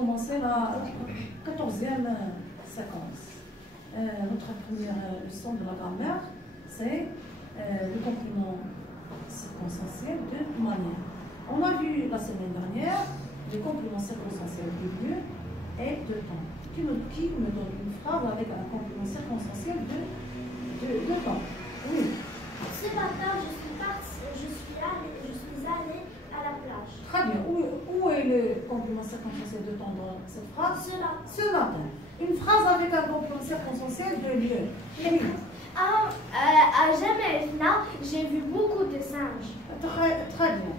commencer la 14e séquence. Notre première leçon de la grammaire, c'est le complément circonstanciel de manière. On a vu la semaine dernière le complément circonstanciel de lieu et de temps. Qui me donne une phrase avec un complément circonstanciel de temps. Oui. Ce matin, je suis allée à la plage. Très bien. Où est le complément circonstanciel de temps dans cette phrase? Ce matin. Une phrase avec un complément circonstanciel de lieu. Oui. À Jamelfna, j'ai vu beaucoup de singes. Très bien.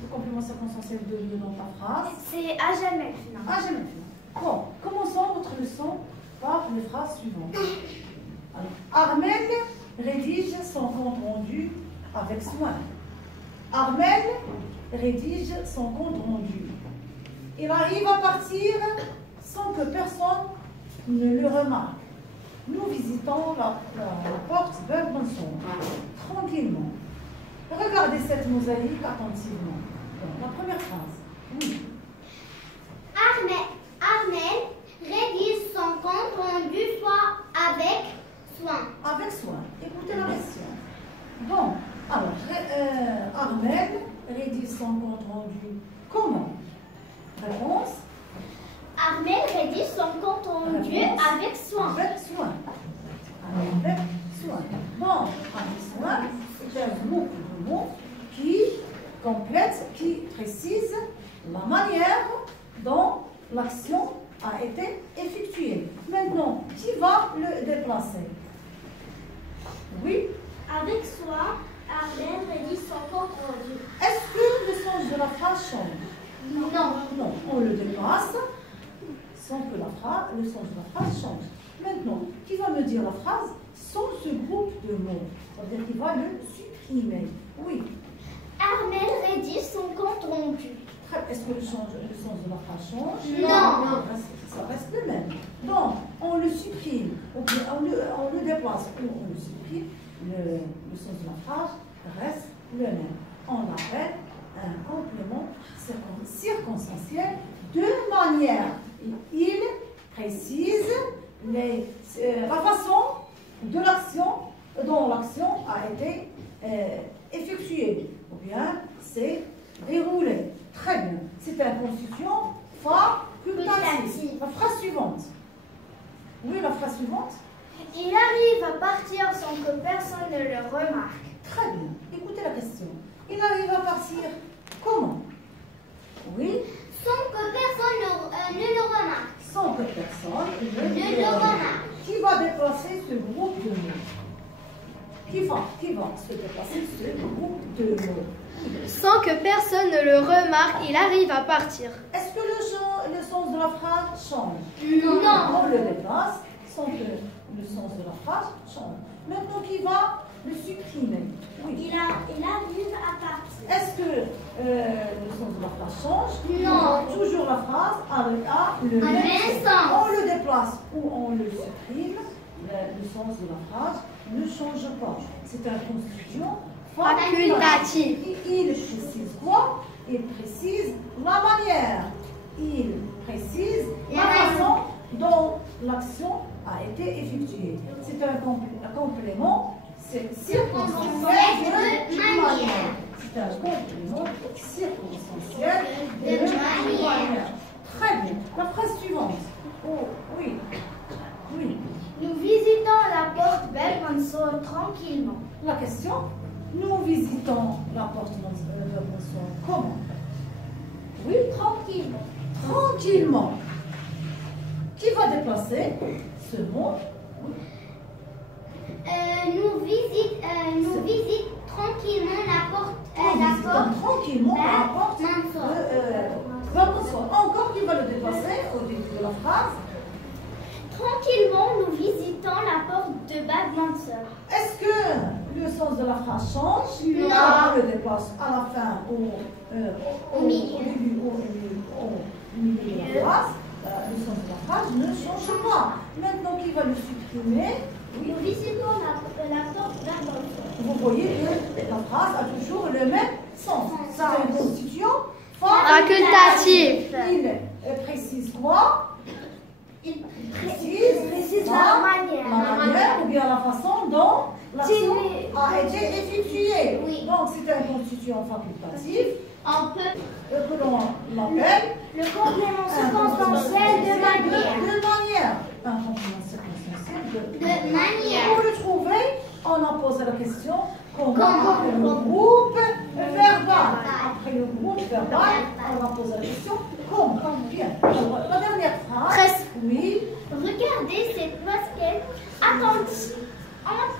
Le complément circonstanciel de lieu dans ta phrase? C'est à Jamelfna. À Jamelfna. Bon, commençons notre leçon par les phrases suivantes. Alors, Armel rédige son compte rendu avec soin. Armel rédige son compte rendu. Il arrive à partir sans que personne ne le remarque. Nous visitons la porte Bergmanson tranquillement. Regardez cette mosaïque attentivement. Donc, la première phrase. Oui. Armel rédige son compte rendu avec soin. Avec soin. Écoutez la question. Bon, alors, Armel rédige son compte rendu comment? Réponse. Armel rédige son compte rendu avec soin. Avec soin. Avec soin. Bon, avec soin, c'est un groupe de mots qui complète, qui précise la manière dont l'action a été effectuée. Maintenant, qui va le déplacer? Oui. Avec soin, Armel rédige son compte rendu. Est-ce que le sens de la phrase change? Non. Non, on le déplace sans que le sens de la phrase change. Maintenant, qui va me dire la phrase sans ce groupe de mots? C'est-à-dire qu'il va le supprimer. Oui. Armel rédige son compte rendu. Est-ce que le sens de la phrase change? Non. Ça reste le même. Donc, on le supprime, ou bien on le déplace, ou on le supprime, le sens de la phrase reste le même. On l'appelle un complément circonstanciel de manière. Il précise la façon de l'action dont l'action a été effectuée, ou bien c'est déroulé. Très bien. C'est une construction facultative. La phrase suivante. Oui, la phrase suivante. Il arrive à partir sans que personne ne le remarque. Très bien. Écoutez la question. Il arrive à partir comment? Oui. Sans que personne ne le remarque. Sans que personne Ne le remarque. Qui va déplacer ce groupe de mots? Qui va se déplacer ce groupe de mots? Sans que personne ne le remarque, il arrive à partir. Est-ce que le sens de la phrase change? Non. On le déplace sans que le sens de la phrase change. Maintenant, qui va le supprimer? Oui. Il arrive à partir. Est-ce que le sens de la phrase change? Non. Toujours la phrase avec le même sens. On le déplace ou on le supprime, le sens de la phrase ne change pas. C'est une construction Facultative. Il précise quoi? Il précise la manière. Il précise la façon dont l'action a été effectuée. C'est un complément circonstanciel de manière. C'est un complément circonstanciel de manière. Très bien. La phrase suivante. Oh, oui. Oui. Nous visitons la porte Bergmanson tranquillement. La question. Nous visitons la porte Bergmanson comment? Oui. Tranquillement. Tranquillement. Qui va déplacer ce mot? Nous visitons tranquillement la porte. Tranquillement la porte Bergmanson. Bergmanson. Encore qui va le déplacer au début de la phrase? Tranquillement, nous visitons la porte de Bergmanson. Est-ce que le sens de la phrase change? Non. On le déplace à la fin au milieu. début, au milieu de la phrase. Le sens de la phrase ne change pas. Maintenant, qui va le supprimer? Oui. Nous visitons la porte Bergmanson. Vous voyez que la phrase a toujours le même sens. C'est une constitution Facultative. Il précise quoi? Il précise la manière. La manière ou bien la façon dont l'action a été effectuée. Oui. Donc c'est un constituant facultatif On peut que l'on appelle le complément circonstanciel de manière. De manière. Un complément circonstanciel De manière. Pour le trouver, on a posé la question comment Comment le groupe verbal. Après le groupe verbal, on a posé la question comment. Bien. Alors, la dernière phrase. Presque. Oui. Regardez cette basket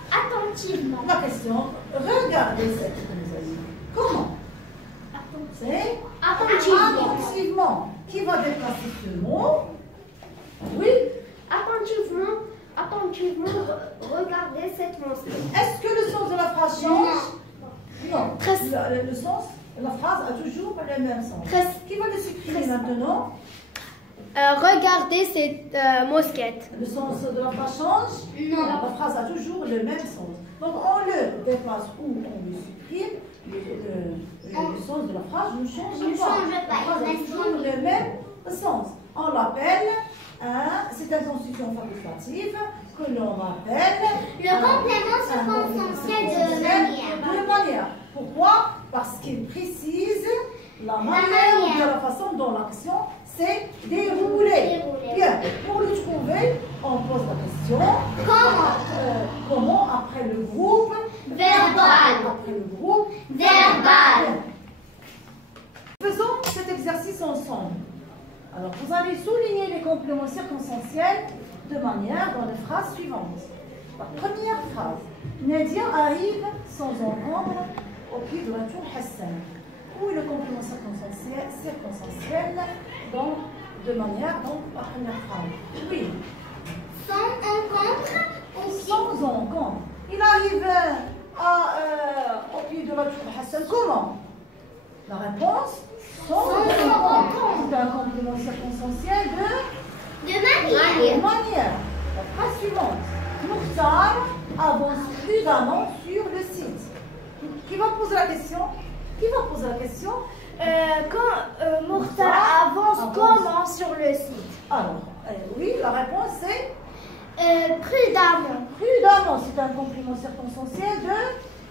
attentivement. La question, regardez cette chose. Comment? C'est attentivement. Qui va déplacer ce mot? Oui. Attentivement, regardez cette monstre. Est-ce que le sens de la phrase change? Non. Presque. Le sens, la phrase a toujours le même sens. Presque. Qui va le supprimer maintenant? Regardez cette mosquette. Le sens de la phrase change? Non. La phrase a toujours le même sens. Donc on le déplace ou on le supprime. Le sens de la phrase ne change Ne pas. change La pas, phrase il a reste toujours le même sens. On l'appelle, c'est un constituant facultatif que l'on appelle Le complément circonstanciel de manière. Pourquoi? Parce qu'il précise la manière ou bien la façon dont l'action s'est déroulée. Bien, pour le trouver, on pose la question comment après le groupe Verbal. Après le groupe Verbal. Faisons cet exercice ensemble. Alors, vous allez souligner les compléments circonstanciels de manière dans les phrases suivantes. La première phrase. Nadia arrive sans encombre au pied de la tour Hassan. Où est le complément circonstanciel de manière dans la première phrase? Oui. Sans encombre aussi. Sans encombre. Il arrive au pied de la tour Hassan. Comment? La réponse, sans encombre. C'est un complément circonstanciel De manière. de manière. La phrase suivante. Mokhtar avance prudemment sur le site. Qui va poser la question? Quand Mokhtar avance comment sur le site? Alors, oui, la réponse c'est Prudemment. prudemment. C'est un complément circonstanciel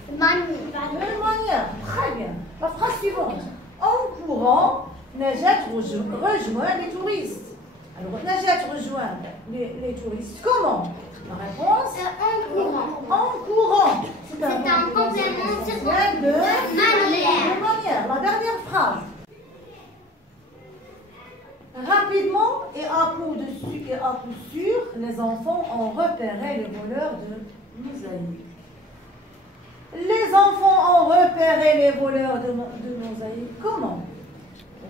de manière. Très bien. La phrase suivante. En courant, Najat rejoint les touristes. Alors, Najat rejoint les touristes comment? La réponse En courant. en courant. C'est un complément circonstanciel de de manière. La dernière phrase. Rapidement et à coup sûr, les enfants ont repéré les voleurs de mosaïques. Les enfants ont repéré les voleurs de mosaïques. Comment?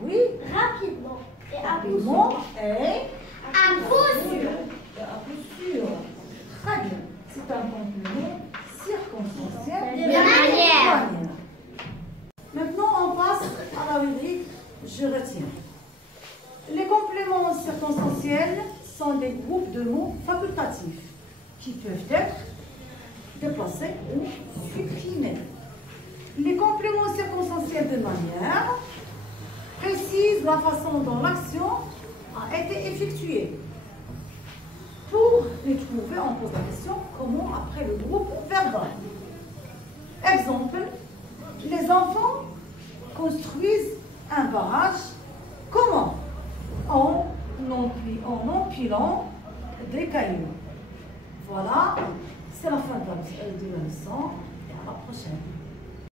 Oui. Rapidement. Et à coup Rapidement sûr. et À coup sûr. et à coup sûr. Très bien. C'est un complément circonstanciel De manière. Maintenant, on passe à la rubrique Je retiens. Les compléments circonstanciels sont des groupes de mots facultatifs qui peuvent être déplacés ou supprimés. Les compléments circonstanciels de manière précisent la façon dont l'action a été effectuée. Pour les trouver, on pose la question comment après le groupe verbal. Exemple, les enfants construisent un barrage. Comment? En empilant des cailloux. Voilà, c'est la fin de la leçon et à la prochaine.